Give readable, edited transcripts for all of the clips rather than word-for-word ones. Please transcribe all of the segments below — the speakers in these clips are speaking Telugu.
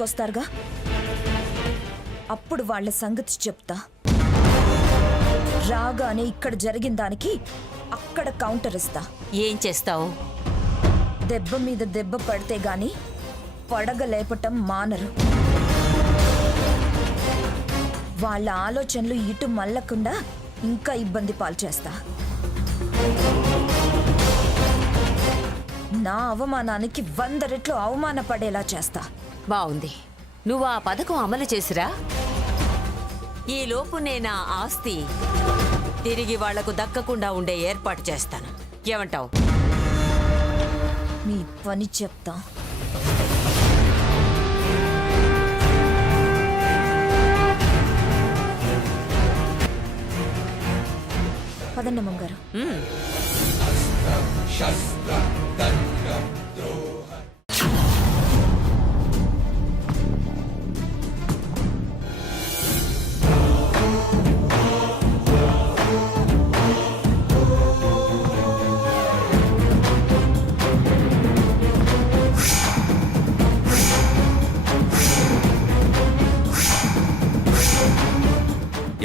ఇంటికి వస్తారుగా, అప్పుడు వాళ్ళ సంగతి చెప్తా. రాగానే ఇక్కడ జరిగిన దానికి అక్కడ కౌంటర్ ఇస్తా. ఏం చేస్తావు? దెబ్బ మీద దెబ్బ పడితే గాని పడగ లేపటం మానరు. వాళ్ళ ఆలోచనలు ఇటు మళ్ళకుండా ఇంకా ఇబ్బంది పాల్చేస్తా. నా అవమానానికి 100 రెట్లు అవమానపడేలా చేస్తా. బావుంది. నువ్వు ఆ పథకం అమలు చేసిరా, ఈ లోపు నేను ఆ ఆస్తి తిరిగి వాళ్లకు దక్కకుండా ఉండే ఏర్పాటు చేస్తాను. ఏమంటావు? మీ పని చెప్తా. పదండి అమ్మగారు.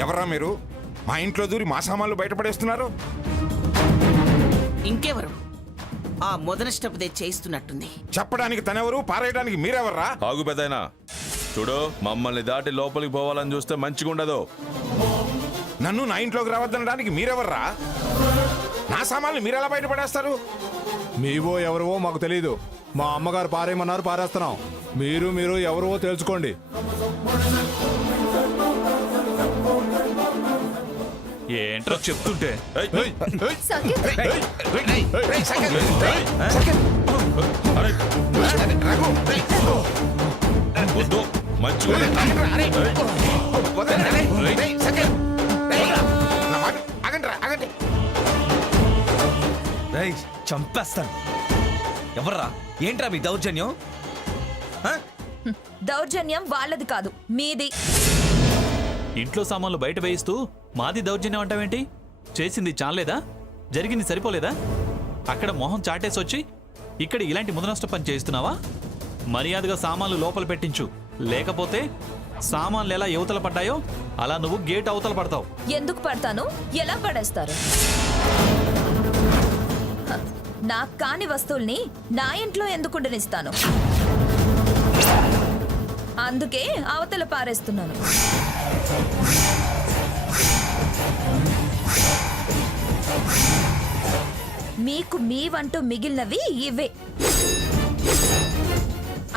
ఎవరా మీరు? మా ఇంట్లో దూరి మా సామాన్లు బయటపడేస్తున్నారు. ఇంకెవరు? ఆ మొదనష్టపు చేయిస్తున్నట్టుంది. చెప్పడానికి తనెవరు, పారేయడానికి మీరెవర్రా? ఆగు పెదైనా. చూడు, మమ్మల్ని దాటి లోపలికి పోవాలని చూస్తే మంచిగా ఉండదు. నన్ను నా ఇంట్లోకి రావద్దనడానికి మీరెవర్రా? నా సామాన్లు మీరెలా బయటపడేస్తారు? మీవో ఎవరివో మాకు తెలీదు. మా అమ్మగారు పారేయమన్నారు, పారేస్తున్నాం. మీరు ఎవరివో తెలుసుకోండి. ఏంట్రా చెప్తుంటే? చంపేస్తాను. ఎవర్రా? ఏంట్రా మీ దౌర్జన్యం? దౌర్జన్యం వాళ్ళది కాదు, మీది. ఇంట్లో సామాన్లు బయట వేయిస్తూ మాది దౌర్జన్యం అంటావేంటి? చేసింది చాలేదా? జరిగింది సరిపోలేదా? అక్కడ మొహం చాటేసి వచ్చి ఇక్కడ ఇలాంటి ముదనష్ట పని చేస్తున్నావా? మర్యాదగా సామాన్లు లోపల పెట్టించు, లేకపోతే సామాన్లు ఎలా యువతల పడ్డాయో అలా నువ్వు గేట్ అవతల పడతావు. ఎందుకు పడతాను? ఎలా పడేస్తారు? నాకు కాని వస్తువుల్ని నా ఇంట్లో ఎందుకుండనిస్తాను? అందుకే అవతల పారేస్తున్నాను. మీకు మీవంటూ మిగిలినవి ఇవే.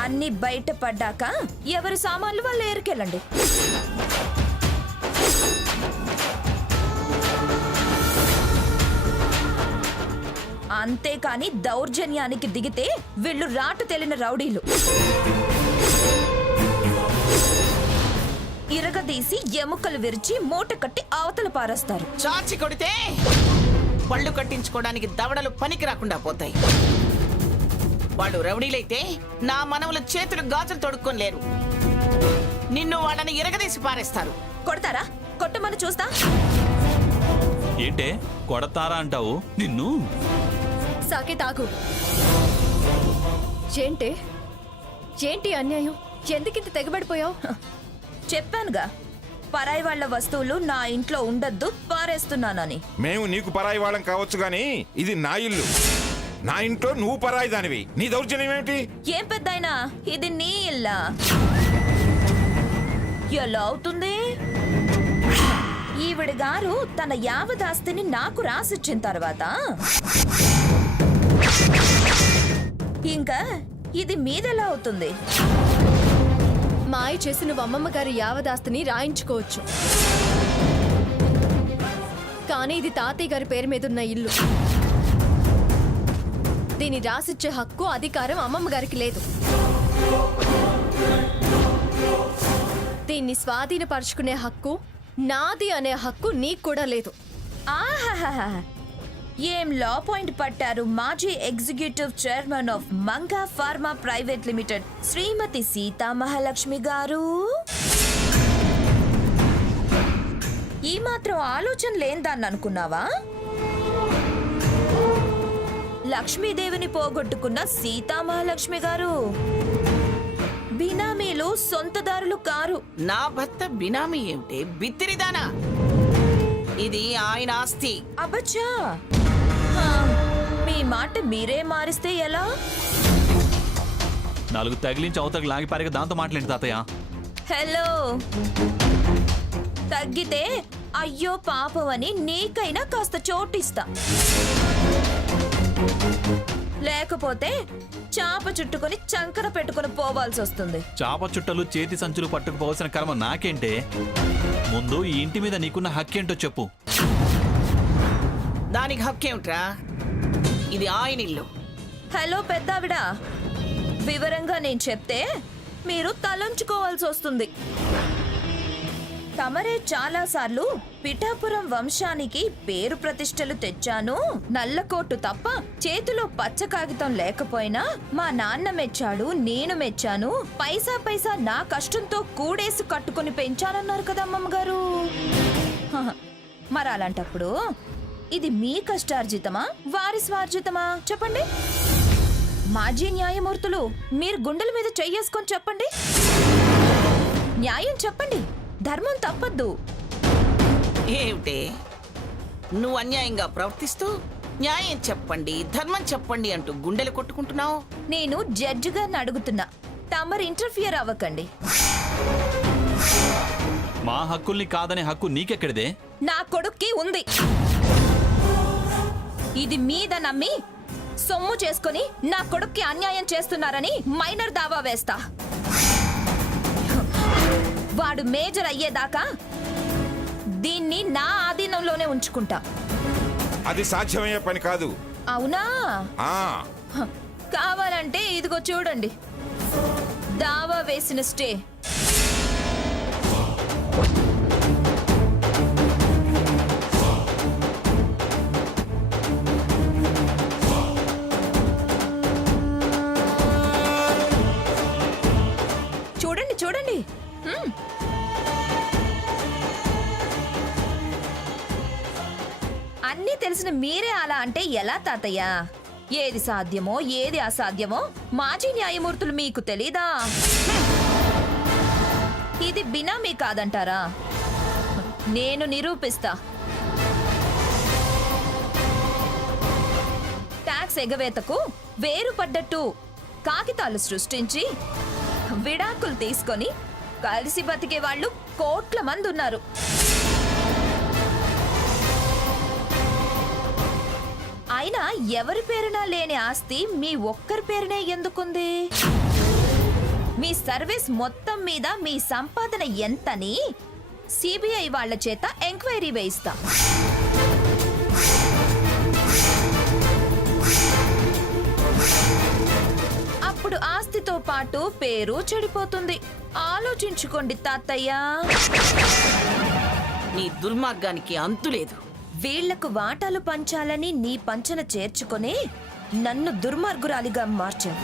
అన్ని బయట పడ్డాక ఎవరి సామాన్లు వాళ్ళు ఏరుకెళ్ళండి. అంతేకాని దౌర్జన్యానికి దిగితే వీళ్ళు రాటు తెలిన రౌడీలు. ఇరగదీసి ఎముకలు విరిచి మూట కట్టి అవతల పారేస్తారు. చాచి కొడితే పళ్ళు కట్టించుకోవడానికి దవడలు పనికి రాకుండా పోతాయి. వాళ్ళు రౌడీలైతే నా మనవల చేతులు గాజులు తొడుక్కొని లేరు. నిన్ను వాళ్ళని ఇరగదీసి పారేస్తారు. కొడతారా? కొట్టమని చూస్తా. ఏంటే కొడతారా అంటావు? నిన్ను సాకేత్ ఆగు. ఏంటి అన్యాయం? ఎందుకింత తెగబడిపోయావు? చెప్పానుగా, పరాయి వాళ్ళ వస్తువులు నా ఇంట్లో ఉండద్దు, పారేస్తున్నానని. మేము నీకు పరాయి వాళ్ళం కావచ్చు గాని ఇది నా ఇల్లు. నా ఇంట్లో నువ్వు పరాయి దానివి. నీ దౌర్జన్యం ఏమిటి? ఏం పెద్దాయనా, ఇది నీ ఇల్లా? ఎలా అవుతుంది? ఈవిడ గారు తన యావదాస్తిని నాకు రాసిచ్చిన తర్వాత ఇంకా ఇది మీదెలా అవుతుంది? మాయ చేసి నువ్వు అమ్మమ్మ గారి యావదాస్తిని రాయించుకోవచ్చు, కానీ ఇది తాతయ్య గారి పేరు మీదున్న ఇల్లు. దీన్ని రాసిచ్చే హక్కు, అధికారం అమ్మమ్మ గారికి లేదు. దీన్ని స్వాధీనపరుచుకునే హక్కు, నాది అనే హక్కు నీకు కూడా లేదు. ఆహాహా, ఏం లా పాయింట్ పట్టారు మాజీ executive chairman of Manga pharma private limited Shrimati Sitamahalakshmi garu. ఈ మాత్రం ఆలోచన లేందాన్ని అనుకున్నావా? లక్ష్మీదేవిని పోగొట్టుకున్న సీతామహాలక్ష్మి గారు బినామీలు వాళ్ళు సొంతదారులు కారు. నా భర్త బినామీ ఏమిటే బిత్తిరిదానా? ఇది ఆయన ఆస్తి. అబ్బచ్చా, హా, మీ మాట మీరే మారిస్తే ఎలా? నాలుగు తగిలించి అవతలకు లాగి పారిగా దాంతో మాట్లాడి తాతయ్య. హలో, తగ్గితే అయ్యో పాపం అని నీకైనా కాస్త చోటిస్తా, లేకపోతే చాప చుట్టుకొని చంకన పెట్టుకొని పోవాల్సి వస్తుంది. చాప చుట్టలు చేతి సంచులు పట్టుకుపోవాల్సిన కర్మ నాకేంటే? ముందు ఈ ఇంటి మీద నీకున్న హక్కేంటో చెప్పు. దానికి హక్కేమిట్రా? ఇది ఆయన ఇల్లు. హలో పెద్దావిడ, వివరంగా నేను చెప్తే మీరు తలంచుకోవాల్సి వస్తుంది. తమరే చాలా సార్లు పిఠాపురం వంశానికి పేరు ప్రతిష్టలు తెచ్చాను, నల్లకోటు తప్ప చేతిలో పచ్చ కాగితం లేకపోయినా మా నాన్న మెచ్చాడు, నేను మెచ్చాను, పైసా పైసా నా కష్టంతో కూడేసి కట్టుకుని పెంచానన్నారు కదా అమ్మమ్మగారు. హహ, మరి అలాంటప్పుడు ఇది మీ కష్టార్జితమా వారి స్వార్జితమా చెప్పండి? మాజీ న్యాయమూర్తులు, మీరు గుండెల మీద చెయ్యేసుకొని చెప్పండి. న్యాయం చెప్పండి, ధర్మం తప్పద్దు. ఏమిటే నువ్వు అన్యాయంగా ప్రవర్తిస్తూ న్యాయం చెప్పండి, ధర్మం చెప్పండి అంటూ గుండెలు కొట్టుకుంటున్నావు? నేను జడ్జి గారిని అడుగుతున్నా, తమరు ఇంటర్ఫియర్ అవ్వకండి. మా హక్కుల్ని కాదనే హక్కు నీకెక్కడిదే? నా కొడుక్కి ఉంది. ఇది మీద నమ్మి సొమ్ము చేసుకుని నా కొడుక్కి అన్యాయం చేస్తున్నారని మైనర్ దావా వేస్తా. వాడు మేజర్ అయ్యేదాకా దీన్ని నా ఆధీనంలోనే ఉంచుకుంటా. అది సాధ్యమయ్యే పని కాదు. అవునా? ఆ హ, కావాలంటే ఇదిగో చూడండి, దావా వేసిన స్టే. చూడండి చూడండి. అన్నీ తెలిసిన మీరే అలా అంటే ఎలా తాతయ్య? ఏది సాధ్యమో ఏది అసాధ్యమో మాజీ న్యాయమూర్తులు మీకు తెలీదా? ఇది బినామీ కాదంటారా? నేను నిరూపిస్తా. ట్యాక్స్ ఎగవేతకు వేరుపడ్డట్టు కాగితాలు సృష్టించి విడాకులు తీసుకొని కలిసి బతికే వాళ్ళు కోట్ల మంది ఉన్నారు. అయినా ఎవరి పేరున లేని ఆస్తి మీ ఒక్కరి పేరునే ఎందుకుంది? మీ సర్వీస్ మొత్తం మీద మీ సంపాదన ఎంతని సిబిఐ వాళ్ళ చేత ఎంక్వైరీ వేయిస్తా. అప్పుడు ఆస్తితో పాటు పేరు చెడిపోతుంది. ఆలోచించుకోండి తాతయ్య. నీ దుర్మార్గానికి అంతులేదు. వీళ్లకు వాటాలు పంచాలని నీ పంచన చేర్చుకొని నన్ను దుర్మార్గురాలిగా మార్చావు.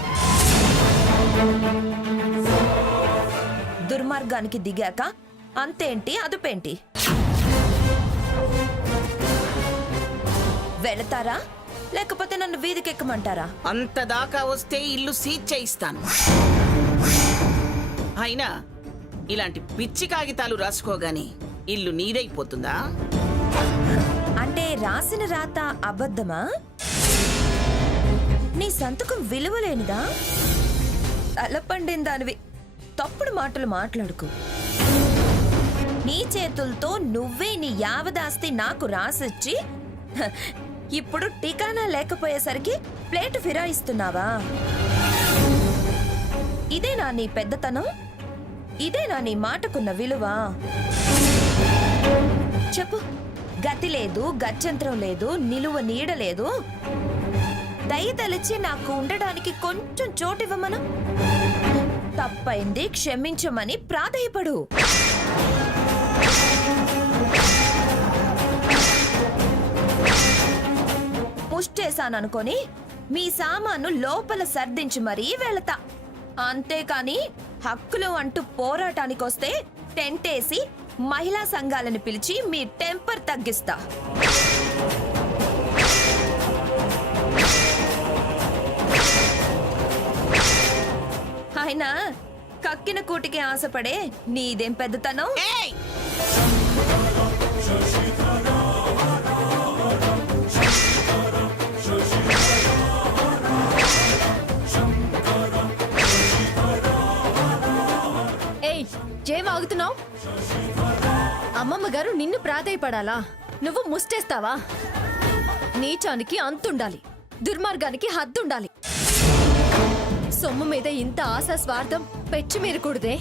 దుర్మార్గానికి దిగాక అంతేంటి అదుపేంటి? వెళతారా లేకపోతే నన్ను వీధికెక్కమంటారా? అంతదాకా వస్తే ఇల్లు సీజ్ చేయిస్తాను. అయినా ఇలాంటి పిచ్చి కాగితాలు రాసుకోగాని ఇల్లు నీదైపోతుందా? అంటే రాసిన రాత అబద్ధమా? నీ సంతకం విలువలేనిదా? తలపండిన దానివి తప్పుడు మాటలు మాట్లాడుకో. నీ చేతులతో నువ్వే నీ యావదాస్తి నాకు రాసిచ్చి ఇప్పుడు టికానా లేకపోయేసరికి ప్లేటు ఫిరాయిస్తున్నావా? ఇదేనా నీ పెద్దతనం? ఇదేనా నీ మాటకున్న విలువ? చెప్పు. గతి లేదు, గత్యంతరం లేదు, నిలువ నీడ లేదు. దయతలిచి నాకు ఉండడానికి కొంచెం చోటివ్వమను. తప్పైంది క్షమించమని ప్రాధేయపడు. ముష్టేశాననుకొని మీ సామాను లోపల సర్దించి మరీ వెళతా. అంతేకాని హక్కులు అంటూ పోరాటానికొస్తే టెంటేసి మహిళా సంఘాలను పిలిచి మీ టెంపర్ తగ్గిస్తా. అయినా కక్కిన కూటికి ఆశపడే నీదేం పెద్దతనం. ఏయ్! ఏయ్, ఏం ఆగుతున్నావు? అమ్మమ్మ గారు నిన్ను ప్రాధేయపడాలా? నువ్వు ముష్టేస్తావా? నీచానికి అంతుండాలి, దుర్మార్గానికి హద్దుండాలి. సొమ్ము మీద ఇంత ఆశ స్వార్థం పెచ్చి మీరకూడదే.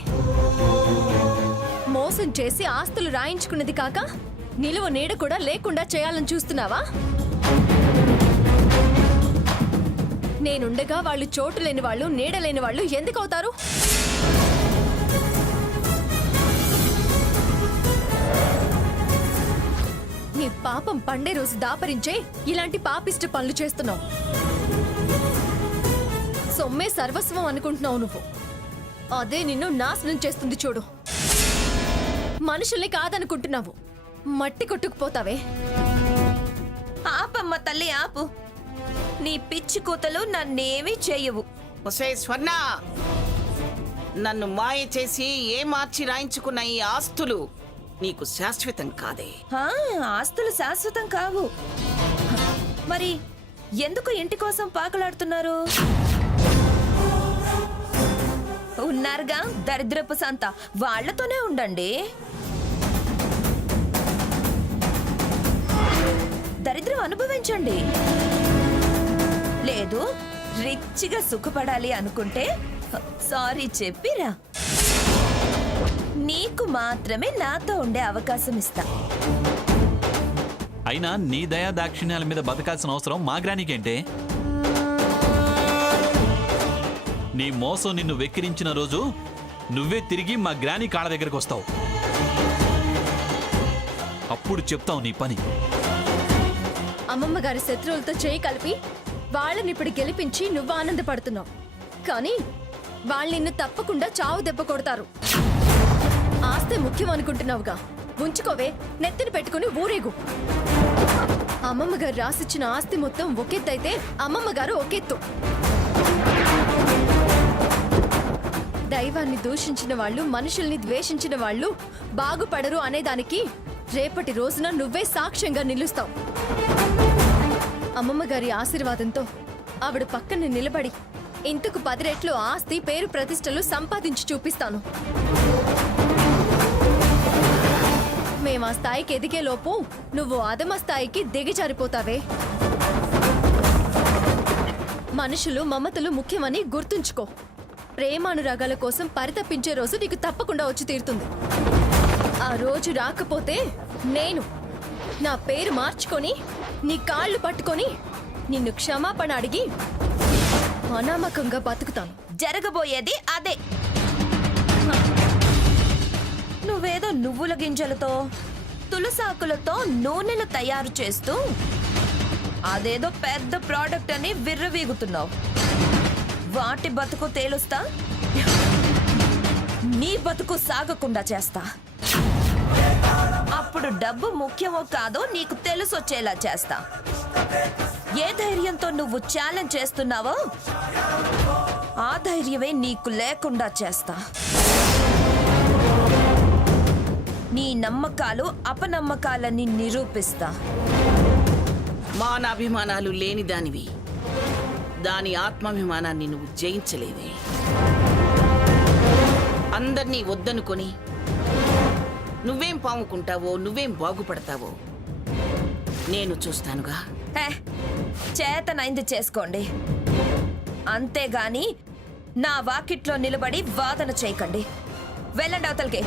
మోసం చేసి ఆస్తులు రాయించుకున్నది కాక నిలువ నీడ కూడా లేకుండా చేయాలని చూస్తున్నావా? నేనుండగా వాళ్ళు చోటు లేని వాళ్ళు, నీడ లేని వాళ్ళు ఎందుకవుతారు? నీ పాపం పండే రోజు దాపరించే ఇలాంటి పాపిష్ట పనులు చేస్తున్నావు. సొమ్మే సర్వస్వం అనుకుంటున్నావు నువ్వు. అదే నిన్ను నాశనం చేస్తుంది చూడు. మనుషుల్ని కాదనుకుంటున్నావు, మట్టి కొట్టుకుపోతావే. ఆపమ్మ తల్లి ఆపు. నీ పిచ్చి కూతలు నన్నేమీ చెయ్యవు. ఒసే స్వర్ణ, నన్ను మాయ చేసి ఏ మార్చి రాయించుకున్న ఈ ఆస్తులు నీకు శాశ్వతం కాదే. ఆ, ఆస్తులు శాశ్వతం కావు. మరి ఎందుకు ఇంటి కోసం పాకలాడుతున్నారు? ఉన్నారుగా దరిద్రపు సంత, వాళ్లతోనే ఉండండి. దరిద్రం అనుభవించండి. లేదు, రిచ్గా సుఖపడాలి అనుకుంటే సారీ చెప్పిరా. నీకు మాత్రమే నాతో ఉండే అవకాశం ఇస్తా. అయినా నీ దయా దాక్షిణ్యాల మీద బతకాల్సిన అవసరం మా గ్రానీకేంటే? నీ మోసం నిన్ను వెక్కిరించిన రోజు నువ్వే తిరిగి మా గ్రానీ కాళ్ళ దగ్గరకు వస్తావు. అప్పుడు చెప్తావు నీ పని. అమ్మమ్మ గారి శత్రువులతో చేయి కలిపి వాళ్ళని ఇప్పుడు గెలిపించి నువ్వు ఆనందపడుతున్నావు. కానీ వాళ్ళు నిన్ను తప్పకుండా చావు దెబ్బ కొడతారు. ఆస్తే ముఖ్యం అనుకుంటున్నావుగా, ఉంచుకోవే, నెత్తిని పెట్టుకుని ఊరేగు. అమ్మమ్మ గారు రాసిచ్చిన ఆస్తి మొత్తం ఒకెత్తైతే అమ్మమ్మ గారు ఒకెత్తు. దైవాన్ని దూషించిన వాళ్ళు, మనుషుల్ని ద్వేషించిన వాళ్ళు బాగుపడరు అనేదానికి రేపటి రోజున నువ్వే సాక్ష్యంగా నిలుస్తావు. అమ్మమ్మ గారి ఆశీర్వాదంతో ఆవిడ పక్కన నిలబడి ఇంతకు 10 రెట్లు ఆస్తి, పేరు, ప్రతిష్టలు సంపాదించి చూపిస్తాను. మేమా స్థాయికి ఎదిగేలోపు నువ్వు అధమ స్థాయికి దిగజారిపోతావే. మనుషులు, మమతలు ముఖ్యమని గుర్తుంచుకో. ప్రేమానురాగాల కోసం పరితపించే రోజు నీకు తప్పకుండా వచ్చి తీరుతుంది. ఆ రోజు రాకపోతే నేను నా పేరు మార్చుకొని నీ కాళ్ళు పట్టుకొని నిన్ను క్షమాపణ అడిగి అనామకంగా బతుకుతాను. జరగబోయేది అదే. నువ్వేదో నువ్వుల గింజలతో, తులసాకులతో నూనెలు తయారు చేస్తూ అదేదో పెద్ద ప్రోడక్ట్ అని విర్రవీగుతున్నావు. వాటి బతుకు తేలుస్తా, నీ బతుకు సాగకుండా చేస్తా. అప్పుడు డబ్బు ముఖ్యమో కాదో నీకు తెలిసొచ్చేలా చేస్తా. ఏ ధైర్యంతో నువ్వు ఛాలెంజ్ చేస్తున్నావో ఆ ధైర్యమే నీకు లేకుండా చేస్తా. నీ నమ్మకాలు అపనమ్మకాలని నిరూపిస్తా. మానాభిమానాలు లేని దానివి, దాని ఆత్మాభిమానాన్ని నువ్వు జయించలేవే. అందర్నీ వద్దనుకొని నువ్వేం పాముకుంటావో, నువ్వేం బాగుపడతావో నేను చూస్తానుగా. చేతనైంది చేసుకోండి, అంతేగాని నా వాకిట్లో నిలబడి వాదన చేయకండి. వెళ్ళండి అవతలికి.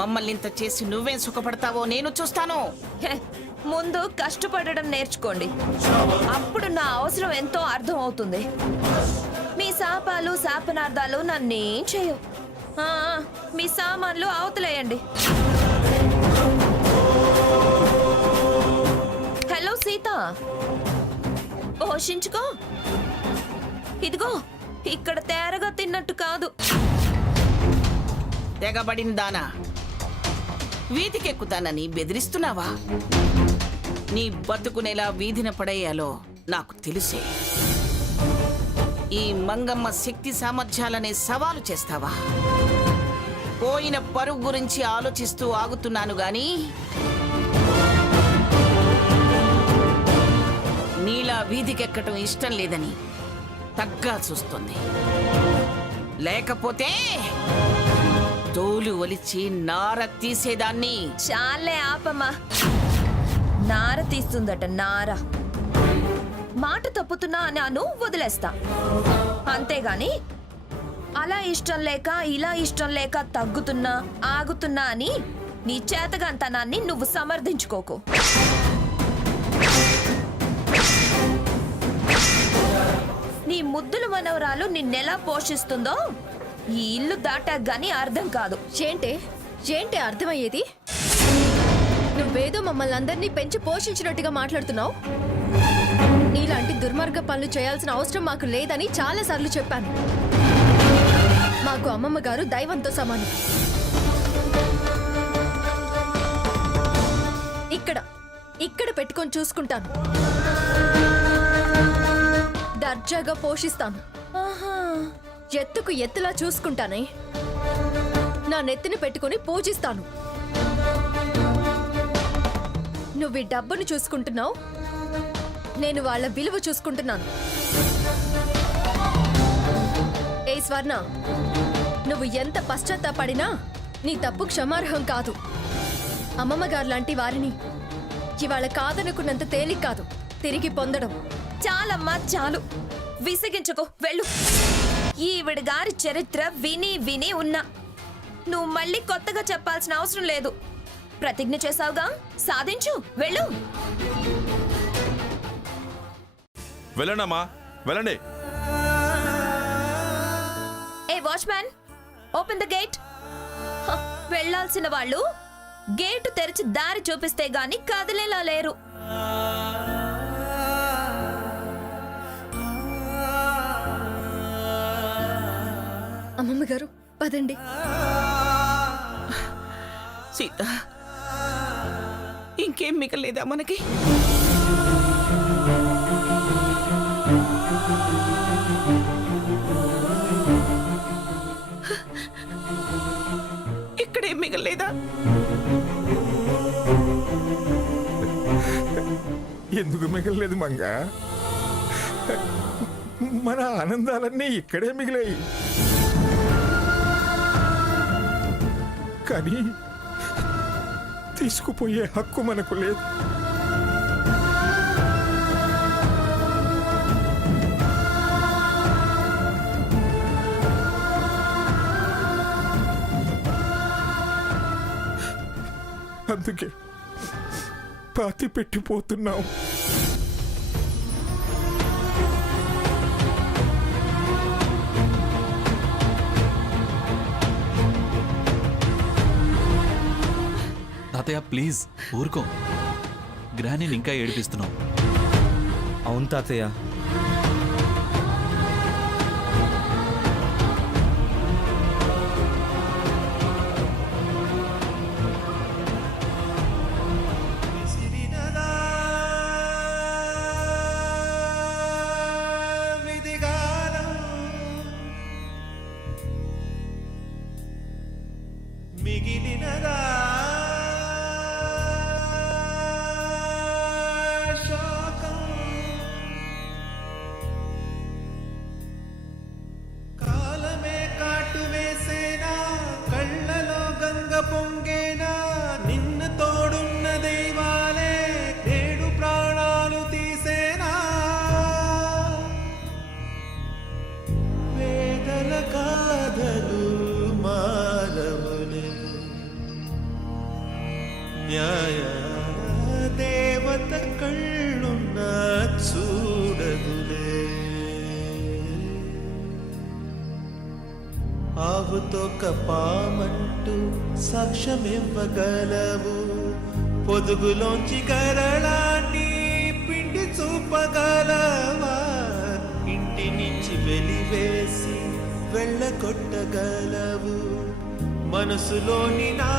మమ్మల్ని ఇంత చేసి నువ్వేం సుఖపడతావో నేను చూస్తాను. ముందు కష్టపడడం నేర్చుకోండి, అప్పుడు నా అవసరం ఎంతో అర్థం అవుతుంది. మీ శాపాలు, శాపనార్థాలు నన్నేం చేయవు. మీ సామాన్లు అవతలేయండి. హలో సీత, పోషించుకో. ఇదిగో ఇక్కడ తేరగా తిన్నట్టు కాదు. తెగబడిన దానా, వీధికెక్కుతానని బెదిరిస్తున్నావా? నీ బతుకునేలా వీధిన పడేయాలో నాకు తెలుసే. ఈ మంగమ్మ శక్తి సామర్థ్యాలనే సవాలు చేస్తావా? పోయిన పరువు గురించి ఆలోచిస్తూ ఆగుతున్నాను గాని నీలా వీధికెక్కటం ఇష్టం లేదని తగ్గాల్సి వస్తుంది. లేకపోతే తోలు ఒలిచి నార తీసేదాన్ని. చాలే ఆపమ్మా. నార తీస్తుందట నార. మాట తప్పుతున్నా అన్నాను, వదిలేస్తా. అంతేగాని అలా ఇష్టం లేక ఇలా ఇష్టం లేక తగ్గుతున్నా ఆగుతున్నా అని నీ చేతగాంతనాన్ని నువ్వు సమర్థించుకోకు. నీ ముద్దుల మనవరాలు నిన్నెలా పోషిస్తుందో ఈ ఇల్లు దాటాక గానీ అర్థం కాదు. ఏంటే అర్థమయ్యేది? నువ్వేదో మమ్మల్ని అందరినీ పెంచి పోషించినట్టుగా మాట్లాడుతున్నావు. నీలాంటి దుర్మార్గ పనులు చేయాల్సిన అవసరం మాకు లేదని చాలాసార్లు చెప్పాను. మాకు అమ్మమ్మ గారు దైవంతో సమానం. ఇక్కడ పెట్టుకొని చూసుకుంటాను. దర్జాగా పోషిస్తాను. ఎత్తుకు ఎత్తులా చూసుకుంటానే. నా నెత్తిని పెట్టుకుని పూజిస్తాను. నువ్వు ఈ డబ్బును చూసుకుంటున్నావు, నేను వాళ్ళ విలువ చూసుకుంటున్నాను. ఏ స్వర్ణ, నువ్వు ఎంత పశ్చాత్తాపడినా నీ తప్పు క్షమార్హం కాదు. అమ్మమ్మ గారు లాంటి వారిని ఇవాళ కాదనుకున్నంత తేలిక కాదు తిరిగి పొందడం. చాలమ్మా చాలు, విసిగించుకో, వెళ్ళు. ఈవిడ గారి చరిత్ర విని విని ఉన్నా. నువ్వు మళ్ళీ కొత్తగా చెప్పాల్సిన అవసరం లేదు. ప్రతిజ్ఞ చేసావుగా, సాధించు, వెళ్ళు. వెళ్ళండమ్మా, వెళ్ళండి. ఏ వాచ్మ్యాన్, ఓపెన్ ద గేట్. వెళ్ళాల్సిన వాళ్ళు గేటు తెరిచి దారి చూపిస్తే గాని కదిలేలా లేరు. అమ్మమ్మ గారు పదండి. సీత, ఇంకేం మిగలేదా మనకి? ఇక్కడేం మిగలేదా? ఎందుకు మిగలలేదు మంగ? మన ఆనందాలన్నీ ఇక్కడే మిగిలాయి. కానీ తీసుకుపోయే హక్కు మనకు లేదు. అందుకే పాతి పెట్టిపోతున్నాం. తాతయ్య ప్లీజ్ ఊరుకో. గ్రానీని ఇంకా ఏడిపిస్తున్నావు. అవును తాతయ్య. మిగిలినదా శోకం, కాలమే కాటు వేసేనా, కళ్ళలో గంగ పొంగేనా, నిన్న తోడున్న దైవాలే నేడు ప్రాణాలు తీసేనా, వేదన కాదలు న్యాయ దేవత కళ్ళున్న చూడదులే, ఆవుతో కపామంటూ సాక్ష్యమివ్వగలవు, పొదుగులోంచి గరళాన్ని పిండి చూపగలవా, ఇంటి నుంచి వెలివేసి వెళ్ళగొట్టగలవు, మనసులోని నా